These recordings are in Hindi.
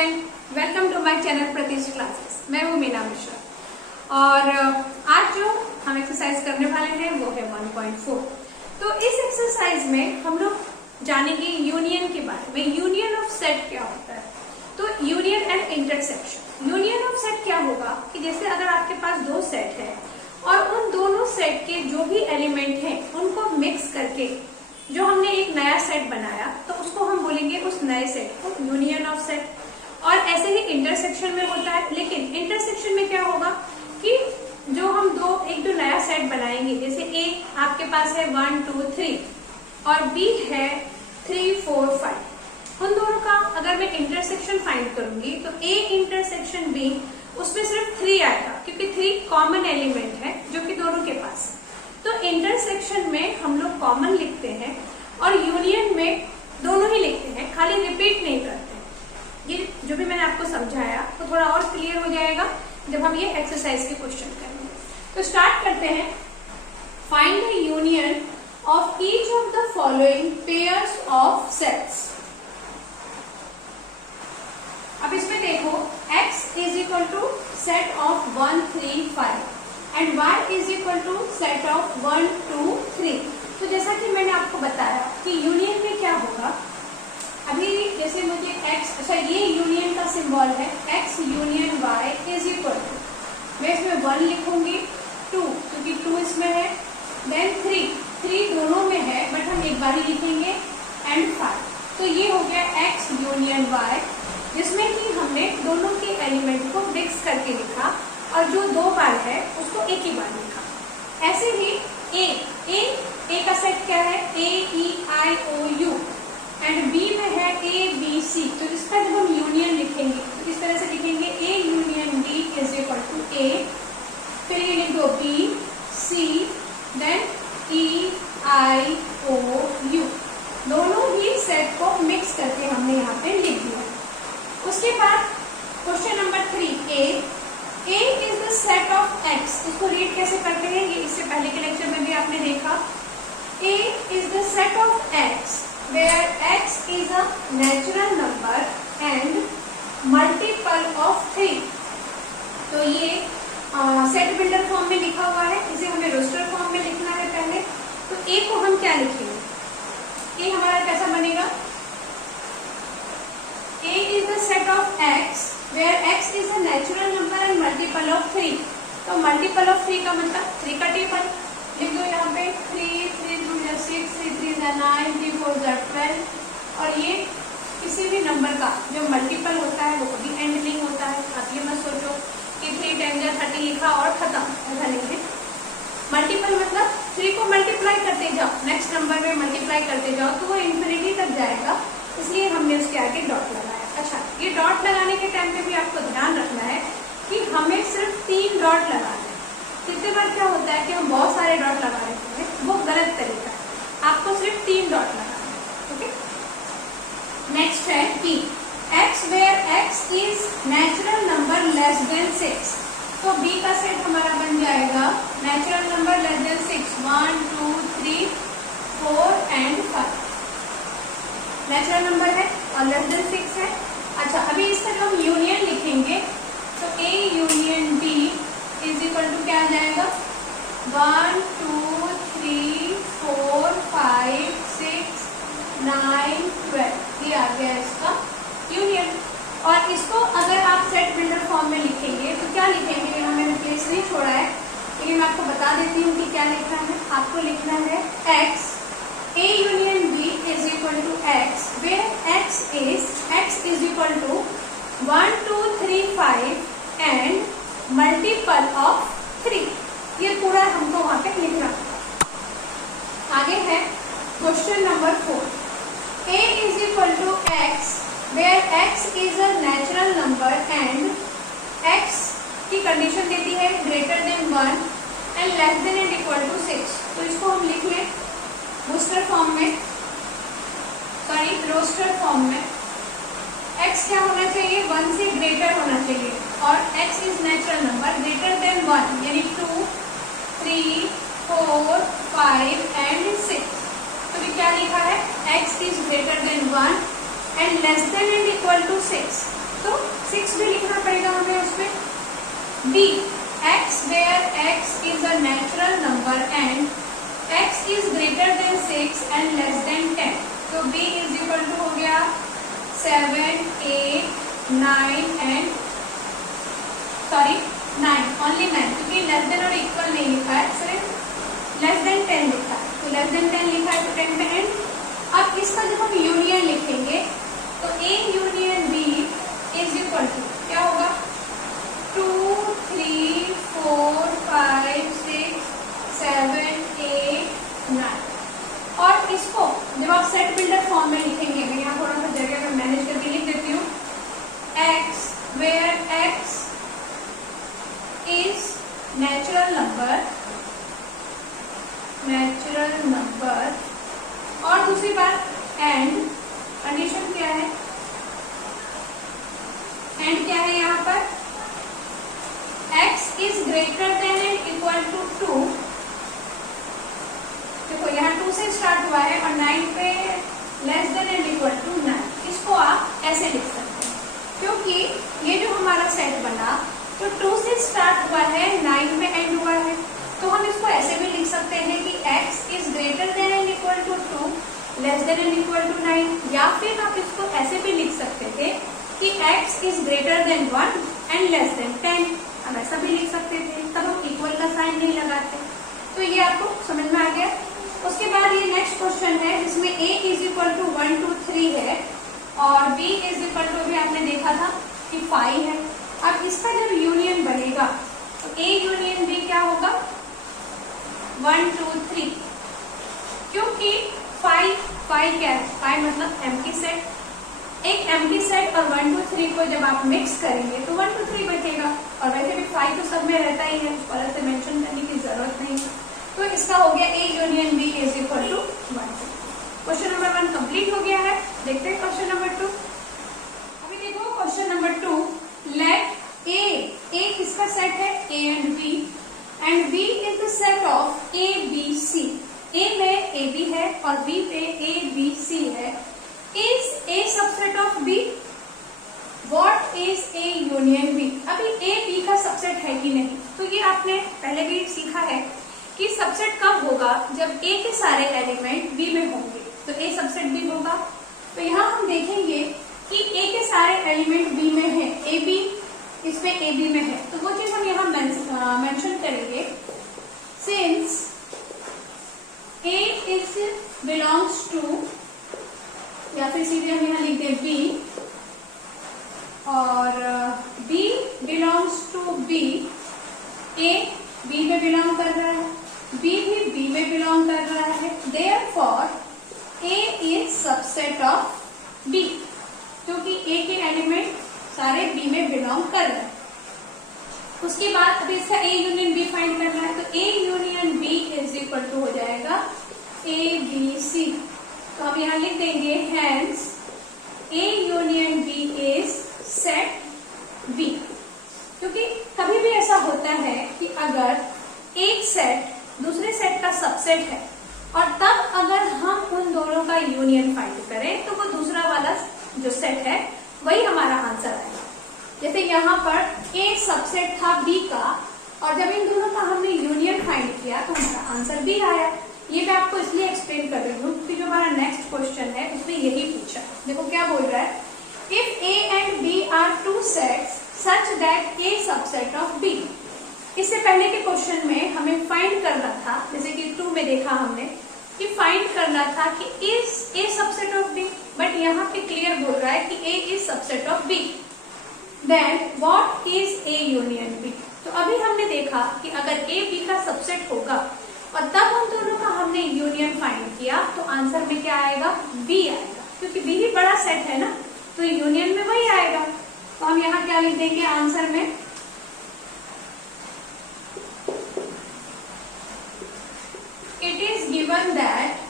Student, welcome to my channel Pratish classes. मैं हूँ मीना मिश्रा और आज जो हम एक्सरसाइज करने वाले हैं वो है 1.4। तो इस एक्सरसाइज में हम लोग जानेंगे यूनियन के बारे में। यूनियन ऑफ सेट क्या होता है, तो union and intersection. Union of set क्या होगा कि जैसे अगर आपके पास दो सेट है और उन दोनों सेट के जो भी एलिमेंट हैं उनको मिक्स करके जो हमने एक नया सेट बनाया तो उसको हम बोलेंगे उस नए सेट को यूनियन ऑफ सेट। और ऐसे ही इंटरसेक्शन में होता है, लेकिन इंटरसेक्शन में क्या होगा कि जो हम एक जो नया सेट बनाएंगे, जैसे ए आपके पास है 1 2 3 और बी है 3 4 5, उन दोनों का अगर मैं इंटरसेक्शन फाइंड करूंगी तो ए इंटरसेक्शन बी उसमें सिर्फ 3 आएगा क्योंकि 3 कॉमन एलिमेंट है जो कि दोनों के पास है। तो इंटरसेक्शन में हम लोग कॉमन लिखते हैं और यूनियन में दोनों ही लिखते हैं, खाली रिपीट नहीं करते। ये जो भी मैंने आपको समझाया तो थोड़ा और क्लियर हो जाएगा जब हम ये एक्सरसाइज के क्वेश्चन करेंगे। तो स्टार्ट करते हैं। Find the union of each of the following pairs of sets. अब इसमें देखो x is equal to set of 1 3 5 and y is equal to set of 1 2 3। तो जैसा कि मैंने आपको बताया कि यूनियन में क्या होगा, अभी जैसे मुझे x, अच्छा ये यूनियन का सिंबल है x union y is equal to, मैं इसमें 1 लिखूंगी 2 क्योंकि 2 इसमें है, देन 3 दोनों में है बट हम एक बार ही लिखेंगे एंड 5। तो ये हो गया x यूनियन y जिसमें कि हमने दोनों के एलिमेंट को मिक्स करके लिखा और जो 2 बार है उसको एक ही बार लिखा। ऐसे ही ए का सेट क्या है AEIOU एंड बी में है ABC। तो इसका जब हम यूनियन लिखेंगे तो इस तरह से लिखेंगे A union B is equal to A, फिर ये लिख दो B C देन EIOU। दोनों ही सेट को मिक्स करके हमने यहाँ पे लिख दिया। उसके बाद question number 3 A is the set of x। इसको रीड कैसे करते हैं ये इससे पहले के लेक्चर में भी आपने देखा। A is the set of x where x is a natural number and multiple of 3। तो ये सेट बिल्डर फॉर्म में लिखा हुआ है, इसे हमें रोस्टर फॉर्म में लिखना है पहले। तो A को हम क्या लिखेंगे, A हमारा कैसा बनेगा, A is the set of x where x is a natural number and multiple of 3। तो multiple of 3 का मतलब 3 का टेबल लिख दो यहाँ पे, 3 3 2 6 3 3 9 3 4 12। और ये किसी भी नंबर का जो मल्टीपल होता है वो कभी एंड नहीं होता है। आप ये मत सोचो कि 3 10 30 लिखा और खत्म, ऐसा नहीं है। मल्टीपल मतलब 3 को मल्टीप्लाई करते जाओ, नेक्स्ट नंबर में मल्टीप्लाई करते जाओ तो वो इन्फिनिटी तक जाएगा, इसलिए हमने उसके आगे डॉट लगाया। अच्छा, ये डॉट लगाने के टाइम पे भी आपको ध्यान रखना है कि हमें सिर्फ 3 डॉट लगाना है। कितने बार क्या होता है कि हम बहुत सारे डॉट लगा देते हैं, वो गलत तरीका है। आपको सिर्फ 3 डॉट लगाना है। ओके, नेक्स्ट है B x where x is natural number less than 6। तो B का सेट हमारा बन जाएगा natural number less than 6 1 2 3 4 and 5। Natural number है और लेस देन 6 है। अच्छा, अभी इसका जब हम यूनियन लिखेंगे तो A union B is equal to क्या आ जाएगा 1 2 3 4 5 6 9 12। ये आ गया इसका यूनियन। और इसको अगर आप सेट बिल्डर फॉर्म में लिखेंगे तो क्या लिखेंगे, यहाँ मैंने प्लेस नहीं छोड़ा है लेकिन मैं आपको बता देती हूँ कि क्या लिखना है। आपको लिखना है x A union B is equal to x where x is equal to 1 2 3 5 and multiple of 3। ये पूरा हमको वहाँ पे लिखना होगा। आगे है question number 4 A is equal to x where x is a natural number and x की कंडीशन देती है greater than 1 and less than and equal to 6। तो इसको हम लिख लें बूस्टर फॉर्म में, सॉरी रोस्टर फॉर्म में। x क्या होना चाहिए, 1 से ग्रेटर होना चाहिए और x is natural number greater than 1 यानी 2 3 4 5 एंड 6। तो ये क्या लिखा है x is greater than 1 and less than and equal to 6। तो 6 भी लिखना पड़ेगा हमें उसमें। B, x where x is a natural number and x is greater than 6 and less than 10। तो b is equal to हो गया 7, 8, 9 and सॉरी 9, ओनली 9, क्योंकि लेस देन और इक्वल नहीं लिखा है, सिर्फ लेस देन 10 लिखा है। तो लेस देन 10 लिखा है तो 10 पे एंड। अब इसका जब हम यूनियन लिखेंगे तो a union b is equal to क्या होगा 2, 3, 4, 5, 6, 7, 8, 9। और इसको जब आप सेट बिल्डर फॉर्म में लिखेंगे, मैं यहाँ थोड़ा सा जगह में मैनेज करके लिख देती हूँ, x where x is natural number और दूसरी बात एंड, कंडीशन क्या है, एंड क्या है यहाँ पर x is greater than and equal to 2। देखो यहाँ 2 से स्टार्ट हुआ है और 9 पे less than and equal to 9। इसको आप ऐसे लिख सकते हैं क्योंकि ये जो हमारा सेट बना तो 2 से स्टार्ट हुआ है, 9 में एंड हुआ है, तो हम इसको ऐसे भी लिख सकते हैं कि x is greater than and equal to 2, less than and equal to 9। या फिर आप इसको ऐसे भी लिख सकते थे कि x is greater than 1 and less than 10। हम ऐसा भी लिख सकते थे, तब हम इक्वल का साइन नहीं लगाते। तो ये आपको समझ में आ गया। उसके बाद ये नेक्स्ट क्वेश्चन है जिसमें a is equal to 1, 2, 3 है और b is equal to भी आपने देखा था कि 5 है। अब इसका जब यूनियन बनेगा तो a यूनियन b क्या होगा 1, 2, 3, क्योंकि 5 क्या है, 5 मतलब एम्प्टी सेट। एक एम्प्टी सेट और 1, 2, 3 को जब आप मिक्स करेंगे तो 1, 2, 3 बचेगा और वैसे भी 5 तो सब में रहता ही है, उसको अलग से मेंशन करने की जरूरत नहीं। तो इसका हो गया a union b is equal to 1। Question number 1 complete हो गया है। देखते हैं क्वेश्चन नंबर 2। अभी देखो क्वेश्चन नंबर 2, लेट a किसका सेट है a and b and b is the set of a b c। a में a b है और b पे a b c है। Is a subset of b? What is a union b? अभी a b का सबसेट है कि नहीं, तो ये आपने पहले भी सीखा है कि सबसेट कब होगा जब a के सारे एलिमेंट b में होंगे, तो a सबसेट b होगा। तो यहाँ हम देखेंगे कि a के सारे एलिमेंट b में है, a b इसमें a b में है, तो वो चीज हम यहाँ मेंशन करेंगे। Since a is belongs to, या फिर सीधे हम यहाँ लिख दें b और b belongs to b, a b में बिलोंग कर रहा है, b भी b में बिलोंग कर रहा है, therefore a is subset of b, क्योंकि a के एलिमेंट सारे b में बिलोंग कर रहे हैं। उसके बाद अब इसका a यूनियन b फाइंड करना है, तो a union b is equal to हो जाएगा a b c। तो हम यहाँ लिख देंगे hence a union b is set b, क्योंकि कभी भी ऐसा होता है कि अगर एक सेट दूसरे सेट का सबसेट है और तब अगर हम उन दोनों का यूनियन फाइंड करें तो वो दूसरा वाला जो सेट है वही हमारा आंसर आएगा। जैसे यहाँ पर a सबसेट था b का और जब इन दोनों का हमने यूनियन फाइंड किया तो हमारा आंसर b आया। ये मैं आपको इसलिए एक्सप्लेन कर रही हूँ क्योंकि जो हमारा नेक्स्ट क्वेश्चन है उसमें यही पूछा। देखो क्या बोल रहा है, if a and b are two sets such that a subset of b। इससे पहले के क्वेश्चन में हमें फाइंड करना था, जैसे कि 2 में देखा हमने कि फाइंड करना था कि is a subset of b, but यहाँ पे क्लियर बोल रहा है कि a is subset of b। Then what is a union b? तो अभी हमने देखा कि अगर a b का सबसेट होगा और तब उन दोनों का हमने यूनियन फाइंड किया तो आंसर में क्या आएगा, b आएगा, क्योंकि b ही बड़ा सेट है ना, तो यूनियन में वही आएगा। तो हम यहाँ क्या लिख देंगे आंसर में, it is given that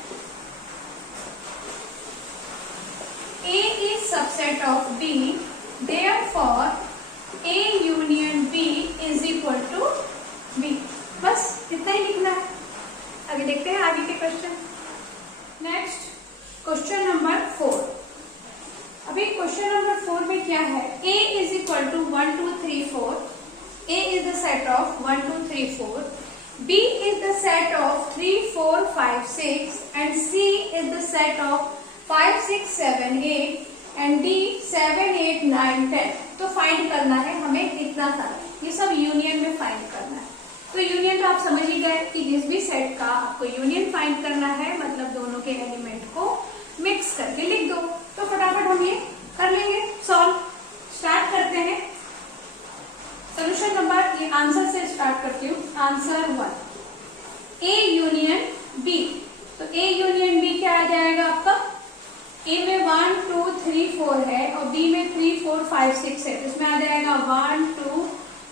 a is subset of b, therefore a union b is equal to b। बस इतना ही लिखना है। आगे देखते हैं आगे के क्वेश्चन। Next question number 4। अभी क्वेश्चन नंबर 4 में क्या है, A is equal to 1 2 3 4, A is the set of 1 2 3 4, B is the set of 3 4 5 6 and C is the set of 5 6 7 8 and D 7 8 9 10। तो फाइंड करना है हमें इतना सारा, ये सब यूनियन में फाइंड करना है। तो यूनियन तो आप समझ ही गए कि जिस भी सेट का आपको यूनियन फाइंड करना है मतलब दोनों के एलिमेंट को मिक्स करके लिख दो। तो फटाफट हम ये कर लेंगे सॉल्व। स्टार्ट करते हैं सोल्यूशन नंबर, ये आंसर से स्टार्ट करती हूँ। आंसर 1 A यूनियन B, तो A यूनियन B क्या आ जाएगा आपका, A में 1 2 3 4 है और B में 3 4 5 6 है, इसमें आ जाएगा 1 2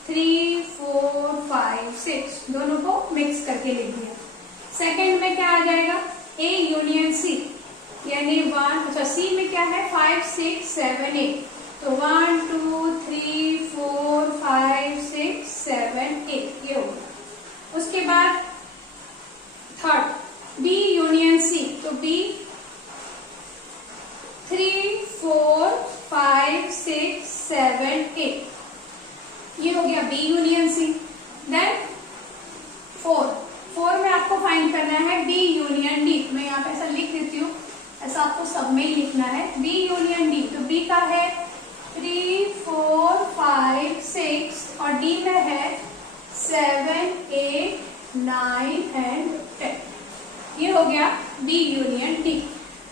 3 4 5 6, दोनों को मिक्स करके लिख दिया। सेकंड में क्या आ जाएगा, A यूनियन C, यानी 1, अच्छा C में क्या है 5 6 7 8, तो 1 2 3 4 5 6 7 8 ये होगा। उसके बाद थर्ड B यूनियन C, तो B 3 4 5 6 7 8 ये हो गया B यूनियन C। देन 4 में आपको फाइंड करना है B यूनियन D, मैं यहाँ पे ऐसा लिख देती हूँ, ऐसा आपको सब में ही लिखना है B यूनियन D, तो B का है 3 4 5 6 और D में है 7 8 9 एंड 10, ये हो गया B यूनियन D।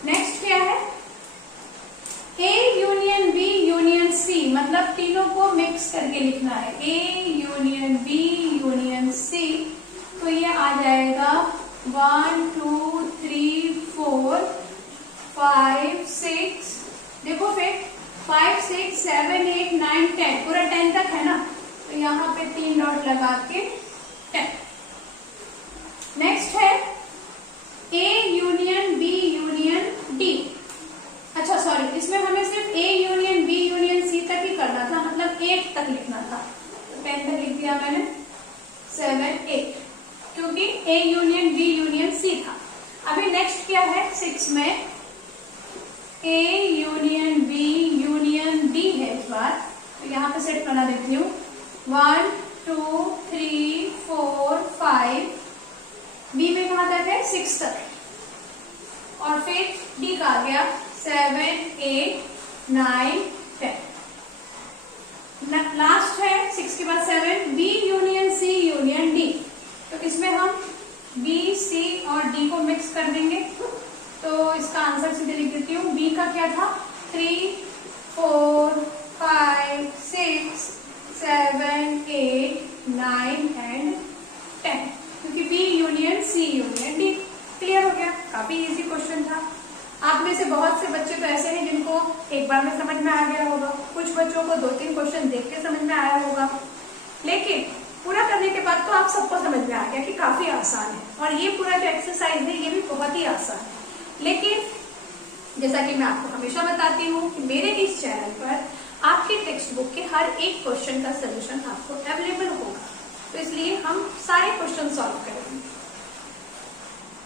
नेक्स्ट क्या है, A union B union C, मतलब तीनों को मिक्स करके लिखना है, A union B union C, तो ये आ जाएगा 1 2 3 4 5 6, देखो फिर 5 6 7 8 9 10, पूरा 10 तक है ना, तो यहाँ पे 3 डॉट लगा के 10। नेक्स्ट है A union B union D, अच्छा सॉरी, इसमें हमें सिर्फ A union B union C तक ही करना था, मतलब 8 तक लिखना था, तो 10 तक लिख दिया मैंने 7 8, क्योंकि A union B union C था। अभी नेक्स्ट क्या है 6 में A union B union D है इस बार, तो यहाँ पे सेट बना देती हूँ 1 2 3 4 5, B में कहाँ तक है 6 तक, और फिर D का आ गया 7 8 9 10। लास्ट है 6 के बाद 7 B union C union D, तो इसमें हम B C और D को मिक्स कर देंगे, तो इसका आंसर सीधे लिख देती हूँ। B का क्या था 3 4 5 6 7 8 9 एंड 10, क्योंकि B union C union D। Clear हो गया, काफी इजी क्वेश्चन था। आप में से बहुत से बच्चे तो ऐसे हैं जिनको एक बार में समझ में आ गया होगा, कुछ बच्चों को 2-3 क्वेश्चन देख के समझ में आया होगा, लेकिन पूरा करने के बाद तो आप सबको समझ में आ गया कि काफी आसान है, और ये पूरा जो एक्सरसाइज है ये भी बहुत ही आसान है। लेकिन जैसा कि मैं आपको हमेशा बताती हूँ कि मेरे इस चैनल पर आपके टेक्स्ट बुक के हर एक क्वेश्चन का सोल्यूशन आपको अवेलेबल होगा, तो इसलिए हम सारे क्वेश्चन सॉल्व करेंगे।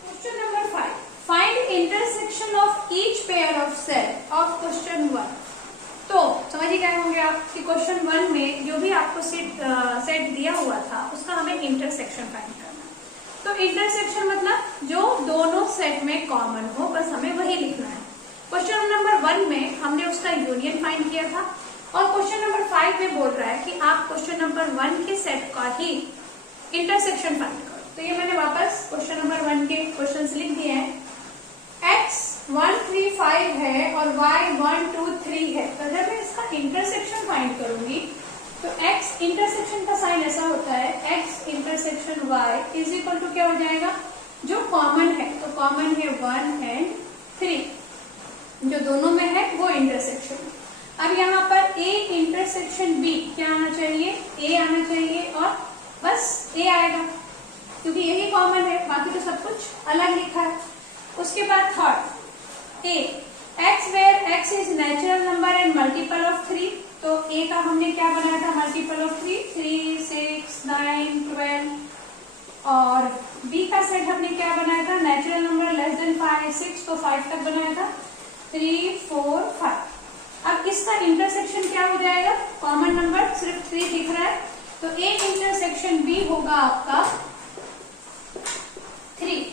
Question number 5, find intersection of each pair of set of question 1। तो समझ ही गए होंगे आप कि क्वेश्चन 1 में जो भी आपको सेट दिया हुआ था उसका हमें इंटरसेक्शन फाइंड करना है। तो इंटरसेक्शन मतलब जो दोनों सेट में कॉमन हो, बस हमें वही लिखना है। क्वेश्चन नंबर 1 में हमने उसका यूनियन फाइंड किया था, और क्वेश्चन नंबर 5 में बोल रहा है कि आप क्वेश्चन नंबर 1 के सेट का ही इंटरसेक्शन फाइंड करो। तो ये मैंने वापस क्वेश्चन नंबर 1 के क्वेश्चन लिख दिए हैं। x 1 3 5 है और y 1 2 3 है, तो जब मैं इसका इंटरसेक्शन फाइंड करूंगी तो x इंटरसेक्शन का साइन ऐसा होता है, x intersection y is equal to क्या हो जाएगा, जो कॉमन है, तो कॉमन है 1 एंड 3, जो दोनों में है वो इंटरसेक्शन। अब यहाँ पर a इंटरसेक्शन b क्या आना चाहिए, a आना चाहिए, और बस a आएगा क्योंकि यही कॉमन है, बाकी तो सब कुछ अलग लिखा है। उसके बाद third a x where x is natural number and multiple of 3, तो a का हमने क्या बनाया था, मल्टीपल ऑफ 3 6 9 12, और b का सेट हमने क्या बनाया था, नेचुरल नंबर लेस देन 5 6, तो 5 तक बनाया था 3 4 5। अब इसका इंटरसेक्शन क्या हो जाएगा, कॉमन नंबर सिर्फ 3 दिख रहा है, तो ए इंटरसेक्शन बी होगा आपका 3।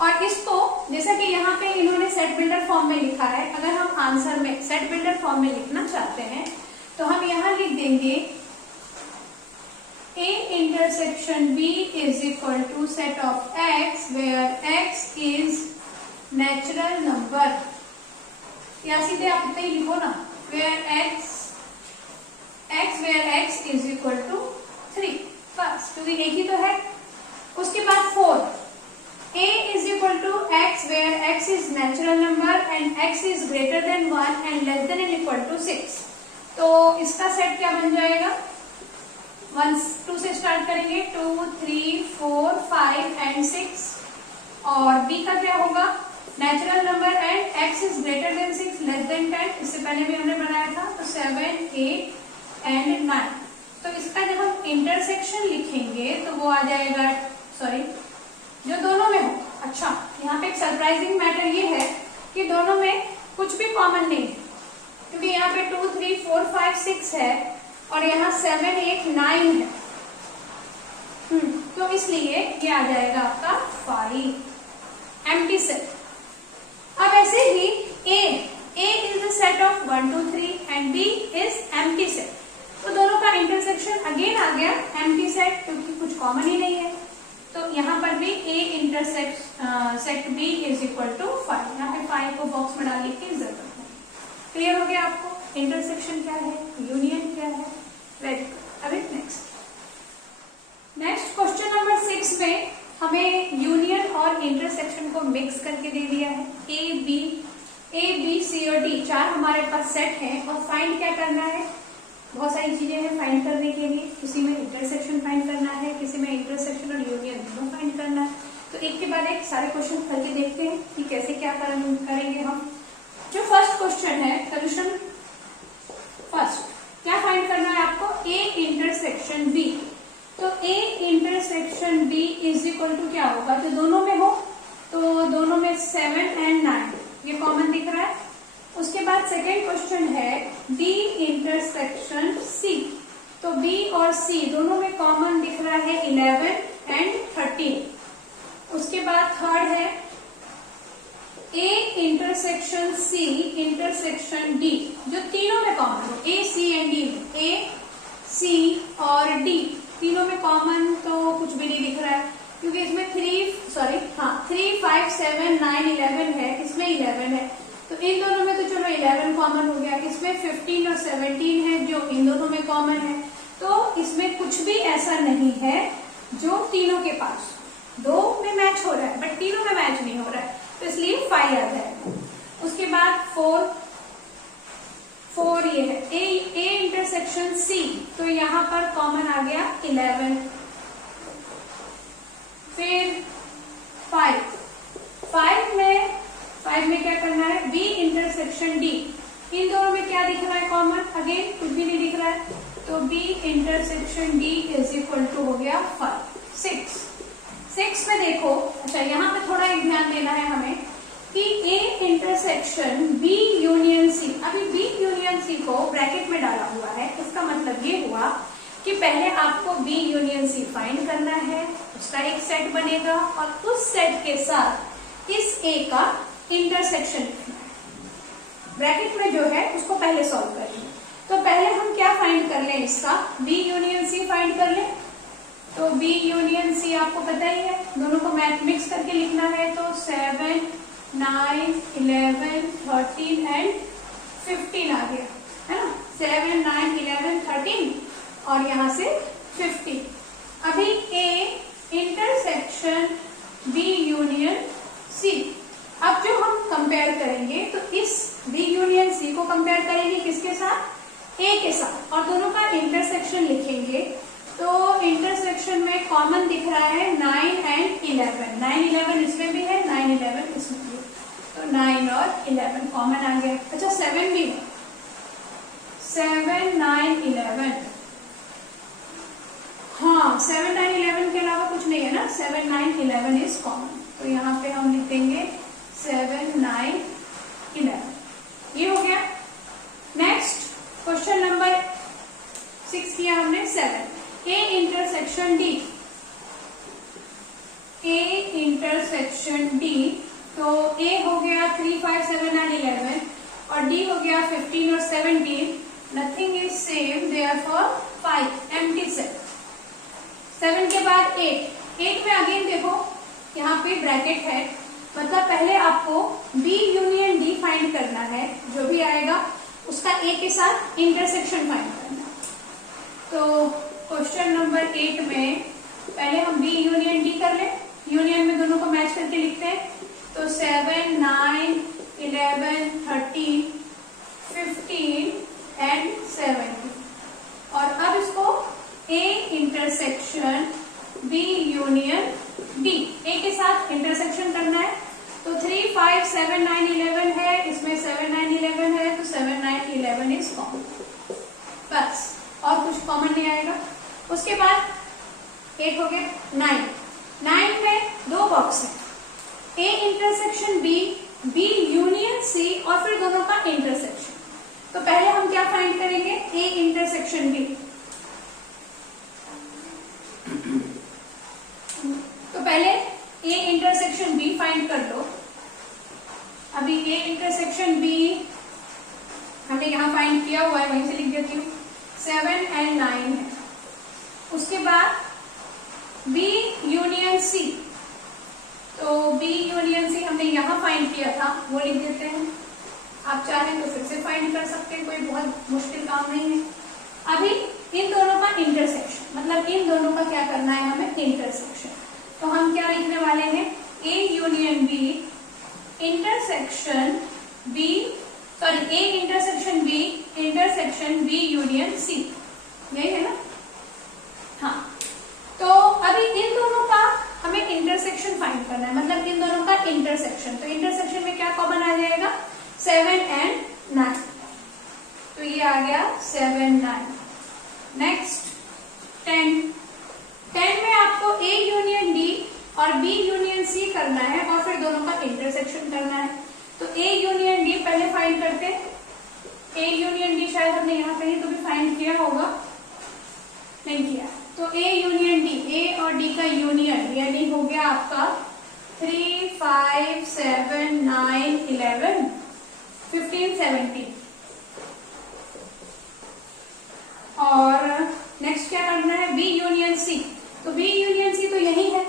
और इसको जैसा कि यहाँ पे इन्होंने सेट बिल्डर फॉर्म में लिखा है, अगर हम आंसर में सेट बिल्डर फॉर्म में लिखना चाहते हैं तो हम यहाँ लिख देंगे A intersection B is equal to set of x where x is natural number, या सीधे आप इतना ही लिखो ना, where x is equal to 3, बस, क्योंकि एक ही तो है। उसके बाद 4, A is equal to x where x is natural number and x is greater than 1 and less than or equal to 6, तो इसका सेट क्या बन जाएगा, 2 से स्टार्ट करेंगे, 2, 3, 4, 5 एंड 6, और b का क्या होगा, natural number and x is greater then 6 less than 10, इससे पहले भी हमने बनाया था, तो 7, 8 एंड 9। तो इसका जब हम इंटरसेक्शन लिखेंगे तो वो आ जाएगा, सॉरी, जो दोनों में हो। अच्छा, यहाँ पे एक सरप्राइजिंग मैटर ये है कि दोनों में कुछ भी कॉमन नहीं है, क्योंकि यहाँ पे 2, 3, 4, 5, 6 है और यहाँ 7, 8, 9 है, तो इसलिए ये आ जाएगा आपका 5, एम्प्टी सेट। अब ऐसे ही A is the set of 1, 2, 3 and B is empty set, तो दोनों का इंटरसेक्शन अगेन आ गया एम्प्टी सेट, क्योंकि कुछ कॉमन ही नहीं है, तो यहाँ पर भी A intersect set B is equal to 5, यहाँ पे 5 को बॉक्स में डालने की जरूरत नहीं। क्लियर हो गया आपको इंटरसेक्शन क्या है, यूनियन क्या है, वेरी गुड। अभी नेक्स्ट क्वेश्चन नंबर 6 में हमें यूनियन और इंटरसेक्शन को मिक्स करके दे दिया है। ए बी सी और डी 4 हमारे पास सेट है और फाइंड क्या करना है, बहुत सारी चीजें हैं फाइंड करने के लिए, किसी में इंटरसेक्शन फाइंड करना है, किसी में इंटरसेक्शन और यूनियन दोनों फाइंड करना है। तो एक के बाद एक सारे क्वेश्चन करके देखते हैं कि कैसे क्या करेंगे हम। जो फर्स्ट क्वेश्चन है, सोल्यूशन फर्स्ट, क्या फाइंड करना है आपको, ए इंटरसेक्शन बी, तो A intersection B is equal to क्या होगा, जो दोनों में हो, तो दोनों में 7 एंड 9 ये कॉमन दिख रहा है। उसके बाद सेकेंड क्वेश्चन है बी इंटरसेक्शन सी, तो बी और सी दोनों में कॉमन दिख रहा है 11 एंड 13। उसके बाद थर्ड है A intersection C intersection D, जो तीनों में कॉमन हो, ए सी एंड डी, ए सी और डी तीनों में कॉमन तो कुछ भी नहीं दिख रहा है, क्योंकि इसमें 3, 5, 7, 9, 11 है, इसमें 11 है, तो इन दोनों में तो चलो 11 कॉमन हो गया, इसमें 15 और 17 है जो इन दोनों में कॉमन है, तो इसमें कुछ भी ऐसा नहीं है जो तीनों के पास 2 में मैच हो रहा है बट तीनों में मैच नहीं हो रहा है, तो इसलिए 5 आ जाएगा। उसके बाद 4 ये है ए इंटरसेक्शन सी, तो यहाँ पर कॉमन आ गया 11। फिर 5 में क्या करना है, बी इंटरसेक्शन डी, इन दोनों में क्या दिख रहा है कॉमन, अगेन कुछ भी नहीं दिख रहा है, तो B intersection D is equal to हो गया 5। 6 में देखो, अच्छा यहाँ पे थोड़ा एक ध्यान देना है हमें कि A intersection B union C, अभी बी यूनियन सी को ब्रैकेट में डाला हुआ है, इसका मतलब ये हुआ कि पहले आपको बी यूनियन सी फाइंड करना है, उसका एक सेट बनेगा और उस सेट के साथ इस ए का इंटरसेक्शन लिखना है, ब्रैकेट में जो है उसको पहले सॉल्व करेंगे। तो पहले हम क्या फाइंड कर लें, इसका बी यूनियन सी फाइंड कर लें, तो बी यूनियन सी आपको पता ही है, दोनों को मैथ मिक्स करके लिखना है, तो 7, 9, 11, 13 एंड 15 आ गया है ना, 7, 9, 11, 13 और यहाँ से 15। अभी A intersection B union C, अब जो हम कंपेयर करेंगे तो इस बी यूनियन सी को कंपेयर करेंगे किसके साथ, ए के साथ, और दोनों का इंटरसेक्शन लिखेंगे, तो इंटरसेक्शन में कॉमन दिख रहा है 9 एंड 11, 9, 11 इसमें भी है, 9, 11 इसमें भी है, तो 9 और 11 कॉमन आ गया। अच्छा 7 भी है, 7, 9, 11, हाँ 7, 9, 11 के अलावा कुछ नहीं है ना, 7, 9, 11 इज कॉमन, तो यहाँ पे हम लिख देंगे 7, 9, 11, ये हो A हो गया 3, 5, 7 and 11 और D हो गया 15 और 17. Nothing is same, therefore 5 empty set. 7 के बाद 8 में अगेन देखो यहाँ पे ब्रैकेट है, मतलब पहले आपको B यूनियन D फाइंड करना है, जो भी आएगा उसका A के साथ इंटरसेक्शन फाइंड करना है। तो क्वेश्चन नंबर 8 में पहले हम B यूनियन D कर ले, यूनियन में दोनों को मैच करके लिखते हैं। तो 7, 9, 11, 13, 15 एंड 17 और अब इसको A intersection B union D, A के साथ इंटरसेक्शन करना है। तो 3, 5, 7, 9, 11 है, इसमें 7, 9, 11 है, तो 7, 9, 11 इज कॉमन, बस और कुछ कॉमन नहीं आएगा। उसके बाद 8 हो गया। 9 में दो बॉक्स है, A intersection B, B union C और फिर दोनों का इंटरसेक्शन। तो पहले हम क्या फाइंड करेंगे, A इंटरसेक्शन B। तो पहले A इंटरसेक्शन B फाइंड कर लो। अभी A इंटरसेक्शन B हमने यहाँ फाइंड किया हुआ है, वहीं से लिख देती हूँ। 7 and 9 है। उसके बाद B यूनियन C, तो B यूनियन C हमने यहाँ फाइंड किया था, वो लिख देते हैं। आप चाहें तो फिर से फाइंड कर सकते हैं, कोई बहुत मुश्किल काम नहीं है। अभी इन दोनों का इंटरसेक्शन, मतलब इन दोनों का क्या करना है हमें, इंटरसेक्शन। तो हम क्या लिखने वाले हैं, A union B intersection B, sorry A intersection B intersection B union C, यही है ना। हाँ, तो अभी इन दोनों का हमें इंटरसेक्शन फाइंड करना है, मतलब इन दोनों का इंटरसेक्शन। तो इंटरसेक्शन में क्या कॉमन आ जाएगा, 7 and 9, तो ये आ गया 7, 9। नेक्स्ट 10 में आपको A यूनियन D और B यूनियन C करना है और फिर दोनों का इंटरसेक्शन करना है। तो A यूनियन D पहले फाइंड करते हैं। A यूनियन D शायद हमने यहाँ कहीं तो भी फाइंड किया होगा, नहीं किया। तो A यूनियन D, A और D का यूनियन यानी हो गया आपका 3, 5, 7, 9, 11, 15, 17। और नेक्स्ट क्या करना है, B यूनियन C। तो B यूनियन C तो यही है,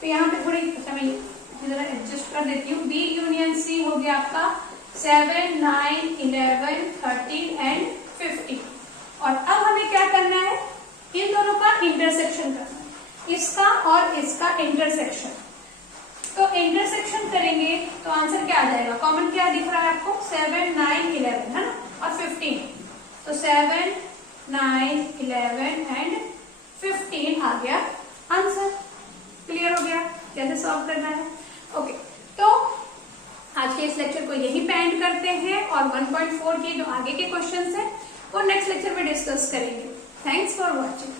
तो यहाँ पे थोड़ी मैं जरा एडजस्ट कर देती हूँ। B यूनियन C हो गया आपका 7, 9, 11, 13 एंड 15। और अब हमें क्या करना है, इन दोनों का इंटरसेक्शन करना है, इसका और इसका इंटरसेक्शन। तो इंटरसेक्शन करेंगे तो आंसर क्या आ जाएगा, कॉमन क्या दिख रहा है आपको, 7, 9, 11 है ना, और 15। तो 7, 9, 11 एंड 15 आ गया आंसर। क्लियर हो गया कैसे सॉल्व करना है। ओके, तो आज के इस लेक्चर को यही पे एंड करते हैं और 1.4 के जो आगे के क्वेश्चंस हैं वो नेक्स्ट लेक्चर में डिस्कस करेंगे। Thanks for watching.